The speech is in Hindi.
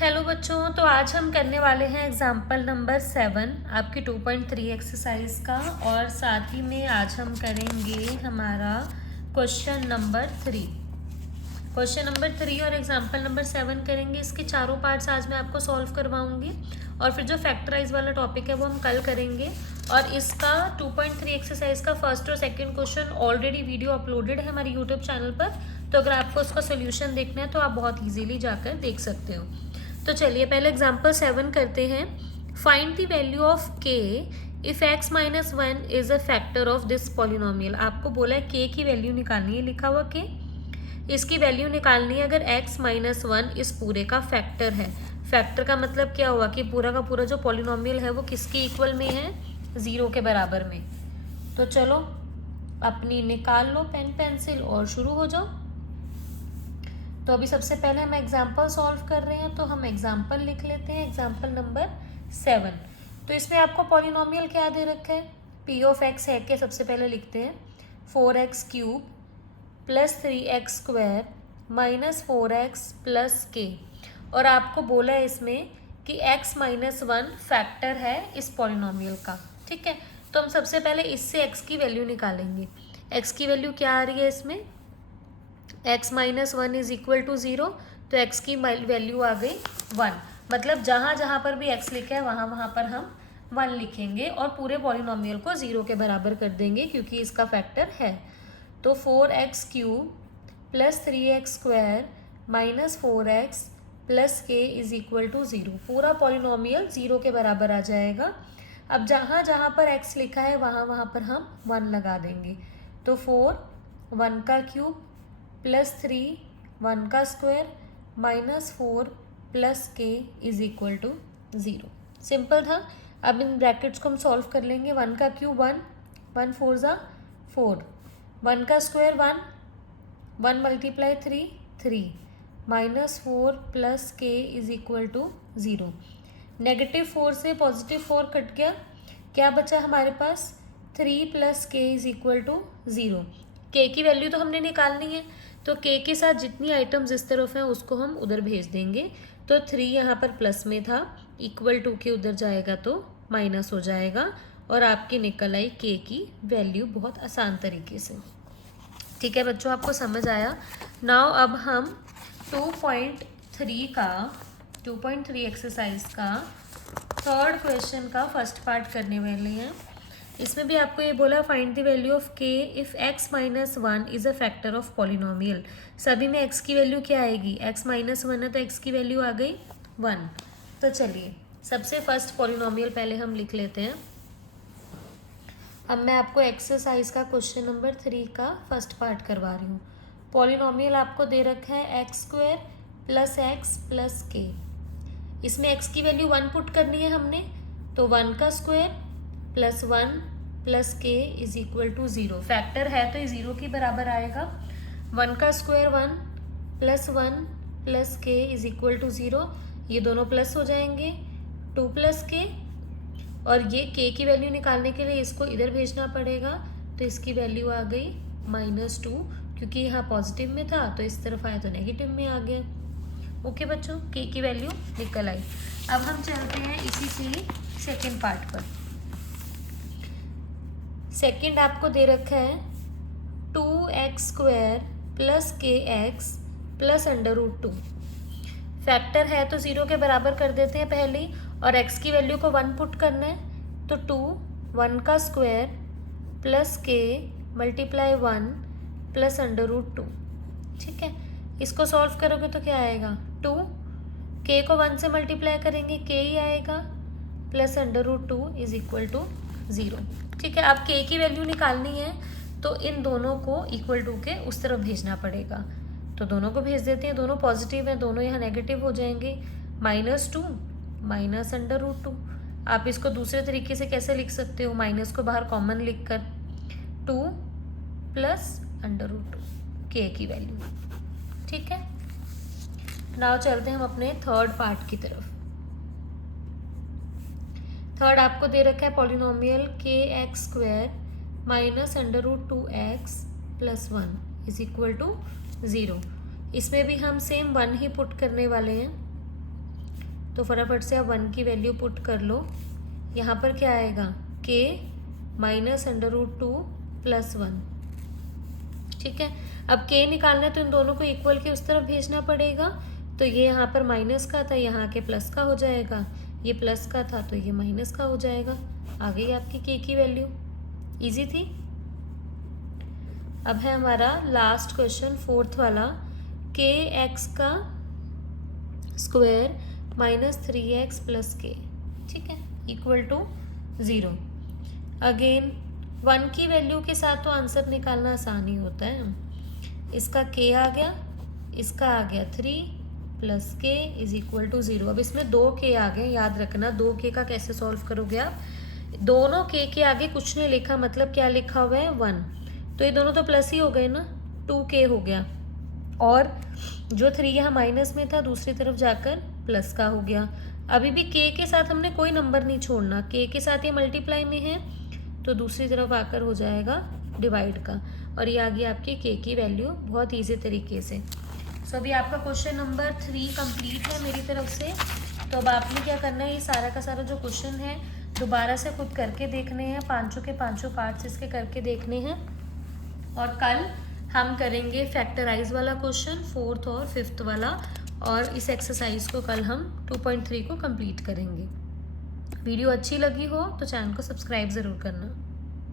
हेलो बच्चों, तो आज हम करने वाले हैं एग्जाम्पल नंबर 7 आपकी 2.3 एक्सरसाइज का। और साथ ही में आज हम करेंगे हमारा क्वेश्चन नंबर 3 और एग्जाम्पल नंबर 7 करेंगे। इसके चारों पार्ट्स आज मैं आपको सॉल्व करवाऊंगी और फिर जो फैक्टराइज वाला टॉपिक है वो हम कल करेंगे। और इसका 2.3 एक्सरसाइज का फर्स्ट और second question already video uploaded है हमारे यूट्यूब चैनल पर, तो अगर आपको उसका सोल्यूशन देखना है तो आप बहुत ईजिली जाकर देख सकते हो। तो चलिए पहले एग्जाम्पल 7 करते हैं। फाइंड द वैल्यू ऑफ के if x minus 1 is a factor of this polynomial. आपको बोला है के की वैल्यू निकालनी है, लिखा हुआ के, इसकी वैल्यू निकालनी है अगर x माइनस 1 इस पूरे का फैक्टर है। फैक्टर का मतलब क्या हुआ कि पूरा का पूरा जो पॉलिनोमियल है वो किसके इक्वल में है, 0 के बराबर में। तो चलो अपनी निकाल लो पेन पेंसिल और शुरू हो जाओ। तो अभी सबसे पहले हम एग्जाम्पल सॉल्व कर रहे हैं, तो हम एग्जाम्पल लिख लेते हैं। Example number 7। तो इसमें आपको पॉलिनोमियल क्या दे रखा है, पी ऑफ एक्स है के सबसे पहले लिखते हैं 4x cube plus 3x square minus 4x plus के। और आपको बोला है इसमें कि x माइनस 1 फैक्टर है इस पॉलिनोमियल का। ठीक है, तो हम सबसे पहले इससे x की वैल्यू निकालेंगे। x की वैल्यू क्या आ रही है इसमें, x minus 1 is equal to 0, तो x की वैल्यू आ गई 1। मतलब जहाँ जहाँ पर भी x लिखा है वहाँ वहाँ पर हम 1 लिखेंगे और पूरे पॉलिनोमियल को 0 के बराबर कर देंगे क्योंकि इसका फैक्टर है। तो 4x cube plus 3x square minus 4x plus के इज इक्वल टू 0। पूरा पॉलिनोमियल 0 के बराबर आ जाएगा। अब जहाँ जहाँ पर x लिखा है वहाँ वहाँ पर हम 1 लगा देंगे। तो 4 1 का क्यूब प्लस 3 1 का स्क्वायर माइनस 4 प्लस के इज इक्वल टू 0। सिंपल था। अब इन ब्रैकेट्स को हम सॉल्व कर लेंगे। 1 का क्यूब 1 1 4 ज़ा 4, 1 का स्क्वायर 1 1 मल्टीप्लाई 3 3 माइनस 4 प्लस के इज इक्वल टू 0। नेगेटिव 4 से पॉजिटिव 4 कट गया, क्या बचा हमारे पास 3 प्लस के इज इक्वल टू 0। के की वैल्यू तो हमने निकालनी है, तो के के साथ जितनी आइटम्स इस तरफ हैं उसको हम उधर भेज देंगे। तो 3 यहाँ पर प्लस में था, इक्वल टू के उधर जाएगा तो माइनस हो जाएगा और आपकी निकल आई के की वैल्यू बहुत आसान तरीके से। ठीक है बच्चों, आपको समझ आया। नाउ अब हम 2.3 एक्सरसाइज का थर्ड क्वेश्चन का फर्स्ट पार्ट करने वाले हैं। इसमें भी आपको ये बोला फाइंड द वैल्यू ऑफ के if x minus 1 is a factor of polynomial. सभी में x की वैल्यू क्या आएगी, x माइनस 1 है तो x की वैल्यू आ गई 1। तो चलिए सबसे फर्स्ट पॉलिनोमियल पहले हम लिख लेते हैं। अब मैं आपको एक्सरसाइज का क्वेश्चन नंबर 3 का फर्स्ट पार्ट करवा रही हूँ। पॉलिनोमियल आपको दे रखा है x square plus x plus के। इसमें x की वैल्यू 1 पुट करनी है हमने, तो 1 का स्क्वायर प्लस 1 प्लस के इज इक्वल टू 0। फैक्टर है तो ये 0 के बराबर आएगा। 1 का स्क्वायर 1 प्लस 1 प्लस के इज इक्वल टू 0। ये दोनों प्लस हो जाएंगे, 2 प्लस के, और ये के की वैल्यू निकालने के लिए इसको इधर भेजना पड़ेगा, तो इसकी वैल्यू आ गई -2। क्योंकि यहाँ पॉजिटिव में था तो इस तरफ आया तो नेगेटिव में आ गया। ओके बच्चों, के की वैल्यू निकल आई। अब हम चलते हैं इसी से सेकेंड पार्ट पर। सेकेंड आपको दे रखा है 2x स्क्वायर प्लस के एक्स प्लस √2। फैक्टर है तो 0 के बराबर कर देते हैं पहले ही, और x की वैल्यू को 1 पुट करना है। तो 2 1 का स्क्वायर प्लस के मल्टीप्लाई 1 प्लस √2। ठीक है, इसको सॉल्व करोगे तो क्या आएगा, 2 के को 1 से मल्टीप्लाई करेंगे के ही आएगा प्लस √2 इज इक्वल टू 0। ठीक है, अब के की वैल्यू निकालनी है तो इन दोनों को इक्वल टू के उस तरफ भेजना पड़ेगा। तो दोनों को भेज देते हैं, दोनों पॉजिटिव हैं, दोनों यहाँ नेगेटिव हो जाएंगे। -2 माइनस √2। आप इसको दूसरे तरीके से कैसे लिख सकते हो, माइनस को बाहर कॉमन लिख कर 2 प्लस √2 के की वैल्यू। ठीक है, नाउ चलते हैं हम अपने थर्ड पार्ट की तरफ। थर्ड आपको दे रखा है पॉलिनोमियल के x square minus √2x plus 1 is equal to 0। इसमें भी हम सेम 1 ही पुट करने वाले हैं। तो फटाफट से आप 1 की वैल्यू पुट कर लो। यहाँ पर क्या आएगा, k माइनस √2 + 1। ठीक है, अब k निकालना है तो इन दोनों को इक्वल के उस तरफ भेजना पड़ेगा। तो ये यहाँ पर माइनस का था, यहाँ के प्लस का हो जाएगा। ये प्लस का था तो ये माइनस का हो जाएगा। आ गई आपकी k की वैल्यू। इजी थी। अब है हमारा लास्ट क्वेश्चन, 4th वाला, kx का स्क्वायर -3x + k, ठीक है, इक्वल टू 0। अगेन 1 की वैल्यू के साथ तो आंसर निकालना आसान ही होता है। इसका k आ गया, इसका आ गया 3 + k = 0। अब इसमें 2 k आ गए, याद रखना 2 k का कैसे सॉल्व करोगे आप। दोनों k के आगे कुछ नहीं लिखा, मतलब क्या लिखा हुआ है 1, तो ये दोनों तो प्लस ही हो गए ना, 2k हो गया। और जो 3 यहाँ माइनस में था दूसरी तरफ जाकर प्लस का हो गया। अभी भी k के साथ हमने कोई नंबर नहीं छोड़ना, k के साथ ये मल्टीप्लाई में है तो दूसरी तरफ आकर हो जाएगा डिवाइड का, और ये आ गई आपकी k की वैल्यू बहुत ईजी तरीके से। सो अभी आपका क्वेश्चन नंबर 3 कंप्लीट है मेरी तरफ से। तो अब आपने क्या करना है, ये सारा का सारा जो क्वेश्चन है दोबारा से खुद करके देखने हैं, पांचों के पांचों पार्ट्स इसके करके देखने हैं। और कल हम करेंगे फैक्टराइज वाला क्वेश्चन, 4th और 5th वाला, और इस एक्सरसाइज को कल हम 2.3 को कंप्लीट करेंगे। वीडियो अच्छी लगी हो तो चैनल को सब्सक्राइब ज़रूर करना।